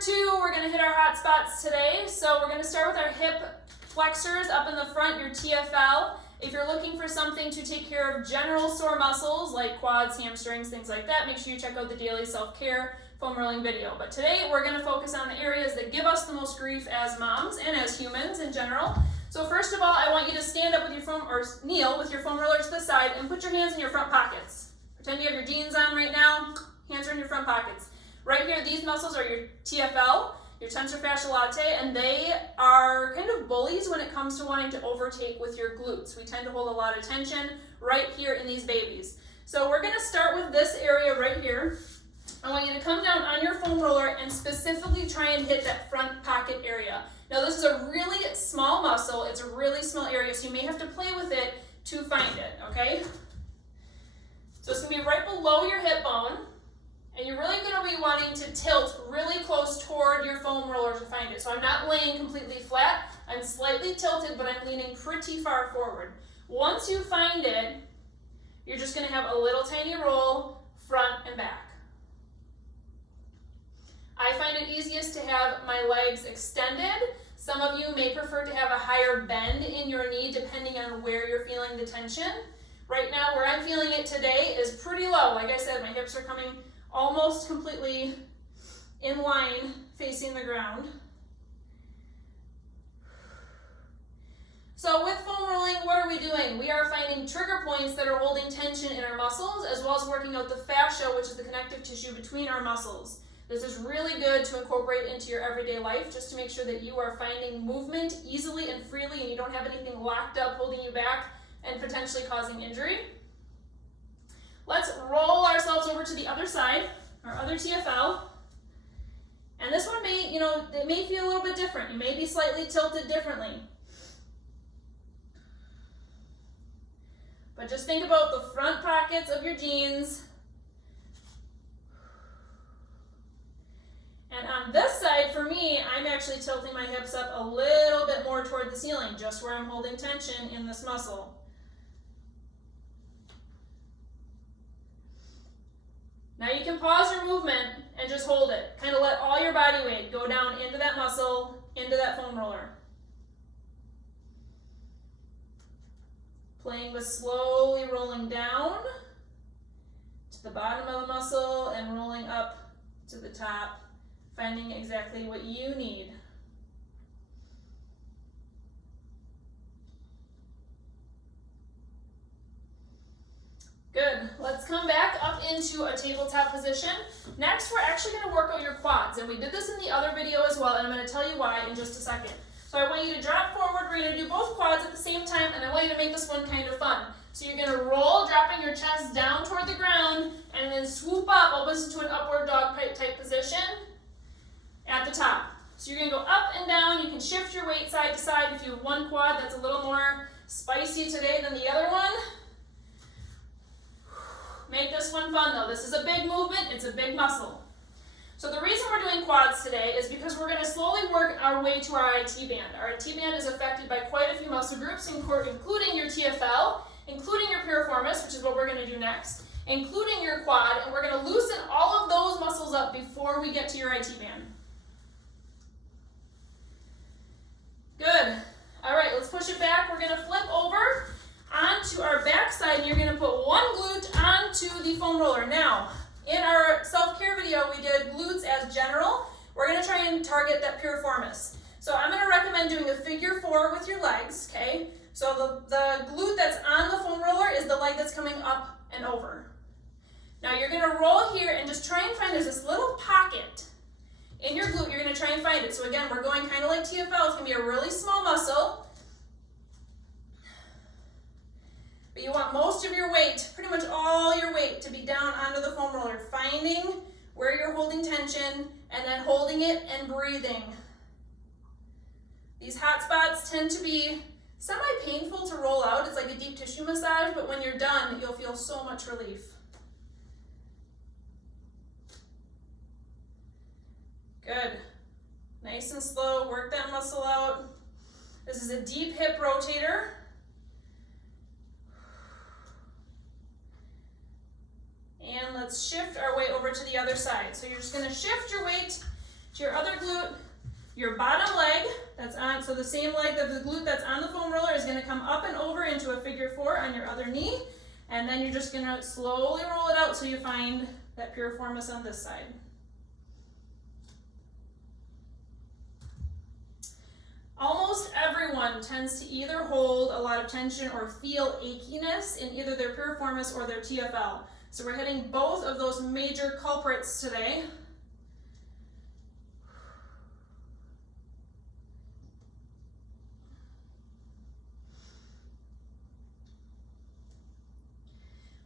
2, we're going to hit our hot spots today. So we're going to start with our hip flexors up in the front, your TFL. If you're looking for something to take care of general sore muscles like quads, hamstrings, things like that, make sure you check out the daily self-care foam rolling video. But today we're going to focus on the areas that give us the most grief as moms and as humans in general. So first of all, I want you to stand up with your foam, or kneel with your foam roller to the side and put your hands in your front pockets. Pretend you have your jeans on right now, hands are in your front pockets. Right here, these muscles are your TFL, your tensor fasciae latae, and they are kind of bullies when it comes to wanting to overtake with your glutes. We tend to hold a lot of tension right here in these babies. So we're going to start with this area right here. I want you to come down on your foam roller and specifically try and hit that front pocket area. Now this is a really small muscle, it's a really small area, so you may have to play with it to find it, okay? So it's going to be right below your hip bone. And you're really going to be wanting to tilt really close toward your foam roller to find it. So I'm not laying completely flat. I'm slightly tilted, but I'm leaning pretty far forward. Once you find it, you're just going to have a little tiny roll front and back. I find it easiest to have my legs extended. Some of you may prefer to have a higher bend in your knee depending on where you're feeling the tension. Right now, where I'm feeling it today is pretty low. Like I said, my hips are coming almost completely in line facing the ground. So with foam rolling, what are we doing? We are finding trigger points that are holding tension in our muscles, as well as working out the fascia, which is the connective tissue between our muscles. This is really good to incorporate into your everyday life, just to make sure that you are finding movement easily and freely and you don't have anything locked up holding you back and potentially causing injury. Let's roll ourselves over to the other side, our other TFL. And this one may, it may feel a little bit different. You may be slightly tilted differently. But just think about the front pockets of your jeans. And on this side, for me, I'm actually tilting my hips up a little bit more toward the ceiling, just where I'm holding tension in this muscle. Now you can pause your movement and just hold it. Kind of let all your body weight go down into that muscle, into that foam roller. Playing with slowly rolling down to the bottom of the muscle and rolling up to the top, finding exactly what you need. Good. Let's come back up into a tabletop position. Next, we're actually going to work out your quads. And we did this in the other video as well, and I'm going to tell you why in just a second. So I want you to drop forward. We're going to do both quads at the same time, and I want you to make this one kind of fun. So you're going to roll, dropping your chest down toward the ground, and then swoop up almost into an upward dog type position at the top. So you're going to go up and down. You can shift your weight side to side. If you have one quad that's a little more spicy today than the other one, make this one fun though. This is a big movement, it's a big muscle. So the reason we're doing quads today is because we're going to slowly work our way to our IT band. Our IT band is affected by quite a few muscle groups, including your TFL, including your piriformis, which is what we're going to do next, including your quad, and we're going to loosen all of those muscles up before we get to your IT band. Good. All right, let's push it back. We're going to flip over onto our back side, and you're going to put one glute onto the foam roller. Now, in our self-care video, we did glutes as general. We're going to try and target that piriformis. So I'm going to recommend doing a figure 4 with your legs, okay? So the glute that's on the foam roller is the leg that's coming up and over. Now you're going to roll here and just try and find, there's this little pocket in your glute, you're going to try and find it. So again, we're going kind of like TFL. It's going to be a really small muscle. But you want most of your weight, pretty much all your weight, to be down onto the foam roller, finding where you're holding tension and then holding it and breathing. These hot spots tend to be semi-painful to roll out. It's like a deep tissue massage, but when you're done, you'll feel so much relief. Good. Nice and slow, work that muscle out. This is a deep hip rotator. And let's shift our way over to the other side. So you're just going to shift your weight to your other glute. Your bottom leg that's on, so the same leg of the glute that's on the foam roller is gonna come up and over into a figure 4 on your other knee. And then you're just gonna slowly roll it out so you find that piriformis on this side. Almost everyone tends to either hold a lot of tension or feel achiness in either their piriformis or their TFL. So we're hitting both of those major culprits today.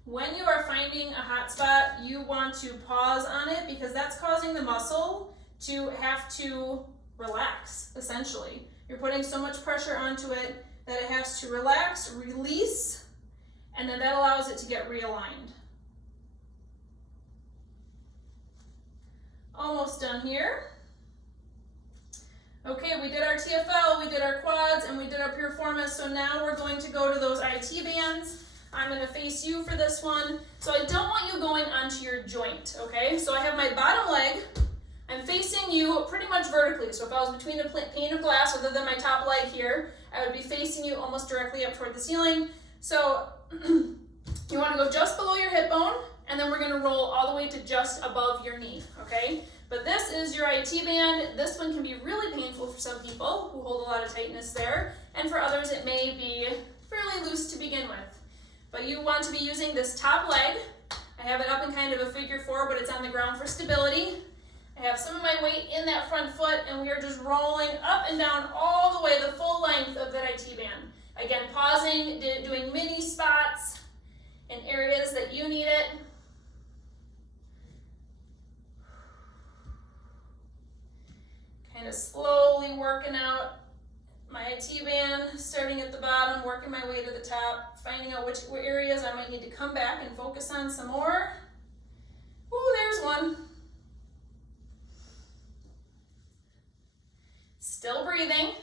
When you are finding a hot spot, you want to pause on it because that's causing the muscle to have to relax, essentially. You're putting so much pressure onto it that it has to relax, release, and then that allows it to get realigned. Almost done here. Okay, we did our TFL, we did our quads, and we did our piriformis, so now we're going to go to those IT bands. I'm gonna face you for this one. So I don't want you going onto your joint, okay? So I have my bottom leg, I'm facing you pretty much vertically. So if I was between a pane of glass other than my top leg here, I would be facing you almost directly up toward the ceiling. So you wanna go just below your hip bone, and then we're gonna roll all the way to just above your knee, okay? But this is your IT band. This one can be really painful for some people who hold a lot of tightness there, and for others it may be fairly loose to begin with. But you want to be using this top leg. I have it up in kind of a figure 4, but it's on the ground for stability. I have some of my weight in that front foot, and we are just rolling up and down all the way, the full length of that IT band. Again, pausing, doing mini spots in areas that you need it. Kind of slowly working out my IT band, starting at the bottom, working my way to the top, finding out which areas I might need to come back and focus on some more. Ooh, there's one. Still breathing.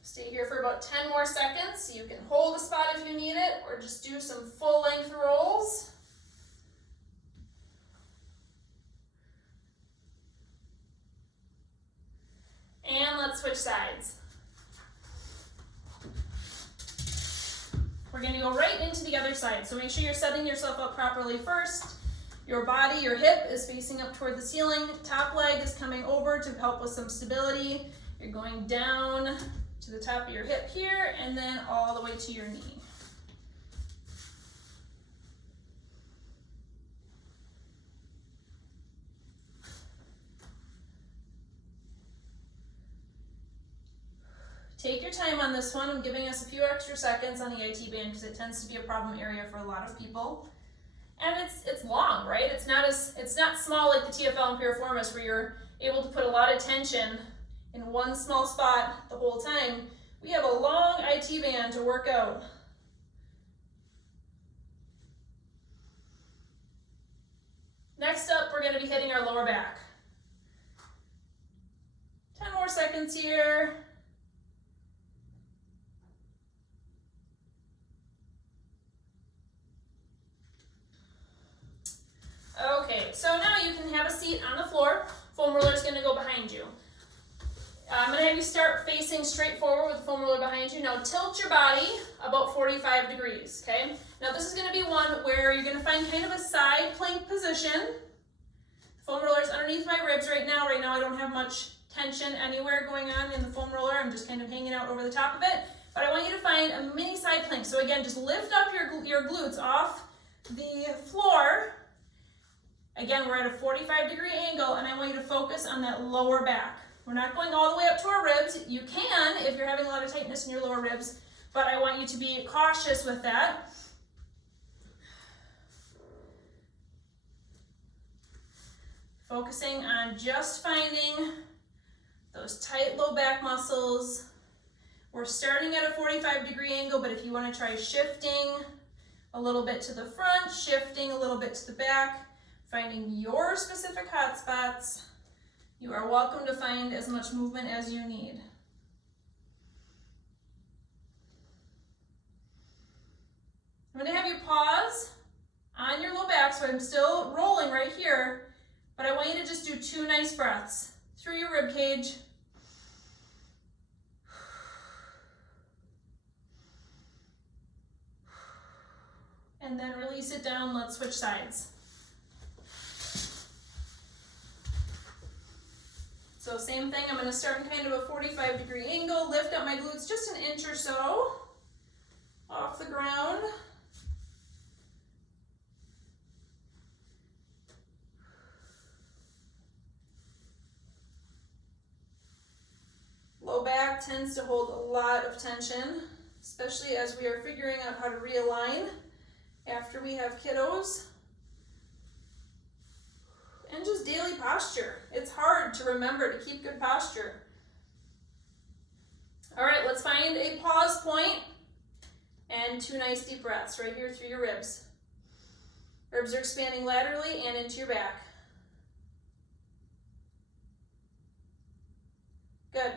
Stay here for about 10 more seconds so you can hold a spot if you need it, or just do some full length rolls. And let's switch sides. We're gonna go right into the other side. So make sure you're setting yourself up properly first. Your body, your hip is facing up toward the ceiling. Top leg is coming over to help with some stability. You're going down to the top of your hip here, and then all the way to your knee. Take your time on this one. I'm giving us a few extra seconds on the IT band because it tends to be a problem area for a lot of people. And it's long, right? It's not small like the TFL and piriformis where you're able to put a lot of tension in one small spot the whole time. We have a long IT band to work out. Next up, we're going to be hitting our lower back. 10 more seconds here. Okay, so now you can have a seat on the floor. Foam roller is going to go behind you. I'm going to have you start facing straight forward with the foam roller behind you. Now tilt your body about 45 degrees, okay? Now this is going to be one where you're going to find kind of a side plank position. Foam roller is underneath my ribs right now. Right now I don't have much tension anywhere going on in the foam roller. I'm just kind of hanging out over the top of it. But I want you to find a mini side plank. So again, just lift up your glutes off the floor. Again, we're at a 45-degree angle, and I want you to focus on that lower back. We're not going all the way up to our ribs. You can if you're having a lot of tightness in your lower ribs, but I want you to be cautious with that. Focusing on just finding those tight low back muscles. We're starting at a 45-degree angle, but if you want to try shifting a little bit to the front, shifting a little bit to the back, finding your specific hot spots, you are welcome to find as much movement as you need. so I'm still rolling right here, but I want you to just do 2 nice breaths through your rib cage. And then release it down. Let's switch sides. So same thing, I'm going to start in kind of a 45-degree angle, lift up my glutes just an inch or so off the ground. Low back tends to hold a lot of tension, especially as we are figuring out how to realign after we have kiddos. And just daily posture. It's hard to remember to keep good posture. All right, let's find a pause point and 2 nice deep breaths right here through your ribs. Ribs are expanding laterally and into your back. Good.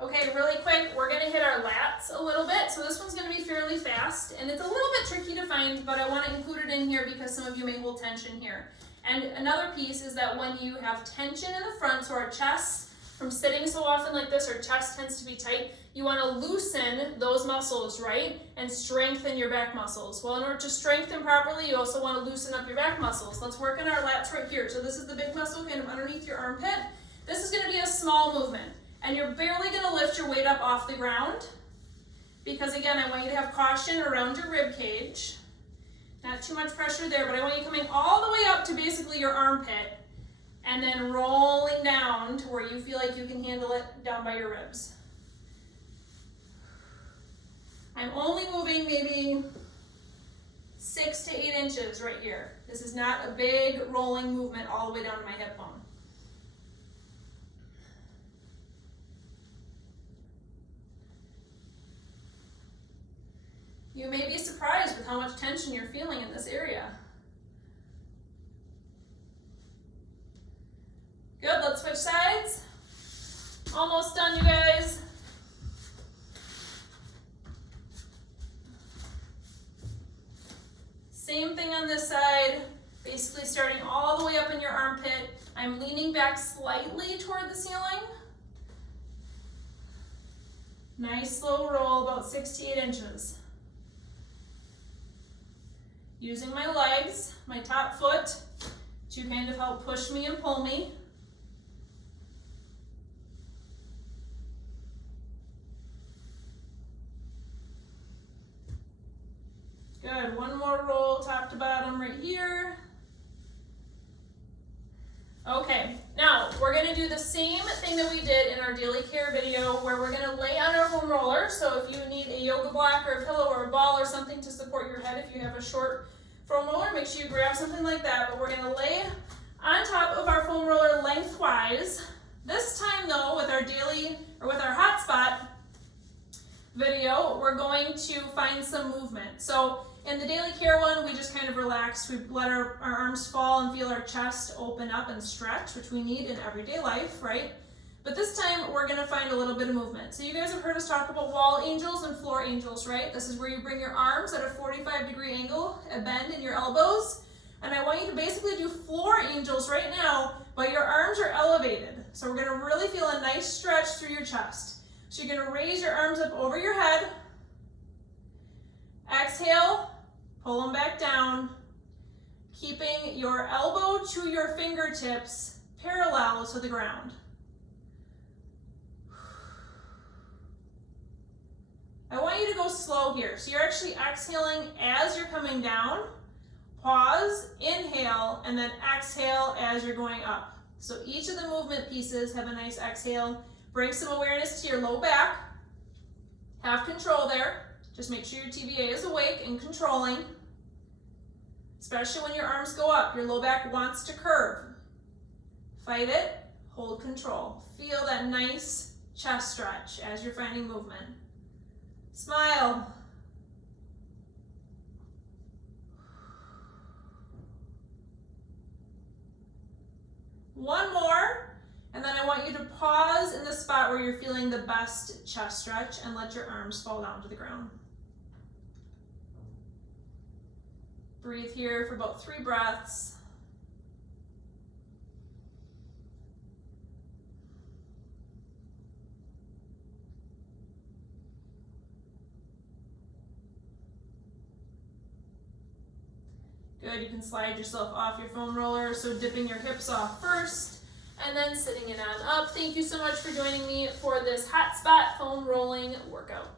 Okay, really quick, we're gonna hit our lats a little bit. So this one's gonna be fairly fast and it's a little bit tricky to find, but I wanna include it in here because some of you may hold tension here. And another piece is that when you have tension in the front, so our chest, from sitting so often like this, our chest tends to be tight, you want to loosen those muscles, right? And strengthen your back muscles. Well, in order to strengthen properly, you also want to loosen up your back muscles. Let's work on our lats right here. So this is the big muscle kind of underneath your armpit. This is going to be a small movement. And you're barely going to lift your weight up off the ground. Because again, I want you to have caution around your rib cage. Not too much pressure there, but I want you coming all the way up to basically your armpit and then rolling down to where you feel like you can handle it down by your ribs. I'm only moving maybe 6 to 8 inches right here. This is not a big rolling movement all the way down to my hip bone. You may be surprised with how much tension you're feeling in this area. Good, let's switch sides. Almost done, you guys. Same thing on this side, basically starting all the way up in your armpit. I'm leaning back slightly toward the ceiling. Nice slow roll, about 6 to 8 inches. Using my legs, my top foot, to kind of help push me and pull me. Good, one more roll top to bottom right here. Okay, now we're gonna do the same thing that we did in our daily care video where we're gonna lay on our foam roller. So if you need a yoga block or a pillow or a ball or something to support your head, if you have a short foam roller, make sure you grab something like that. But we're gonna lay on top of our foam roller lengthwise. This time though, with our daily, or with our hot spot video, we're going to find some movement. So in the daily care one, we just kind of relaxed. We let our arms fall and feel our chest open up and stretch, which we need in everyday life, right? But this time, we're gonna find a little bit of movement. So you guys have heard us talk about wall angels and floor angels, right? This is where you bring your arms at a 45-degree angle, a bend in your elbows. And I want you to basically do floor angels right now, but your arms are elevated. So we're gonna really feel a nice stretch through your chest. So you're gonna raise your arms up over your head. Exhale, pull them back down, keeping your elbow to your fingertips parallel to the ground. I want you to go slow here. So you're actually exhaling as you're coming down. Pause, inhale, and then exhale as you're going up. So each of the movement pieces have a nice exhale. Bring some awareness to your low back. Have control there. Just make sure your TVA is awake and controlling. Especially when your arms go up, your low back wants to curve. Fight it, hold control. Feel that nice chest stretch as you're finding movement. Smile. One more, and then I want you to pause in the spot where you're feeling the best chest stretch and let your arms fall down to the ground. Breathe here for about 3 breaths. Good, you can slide yourself off your foam roller, so dipping your hips off first, and then sitting it on up. Thank you so much for joining me for this hot spot foam rolling workout.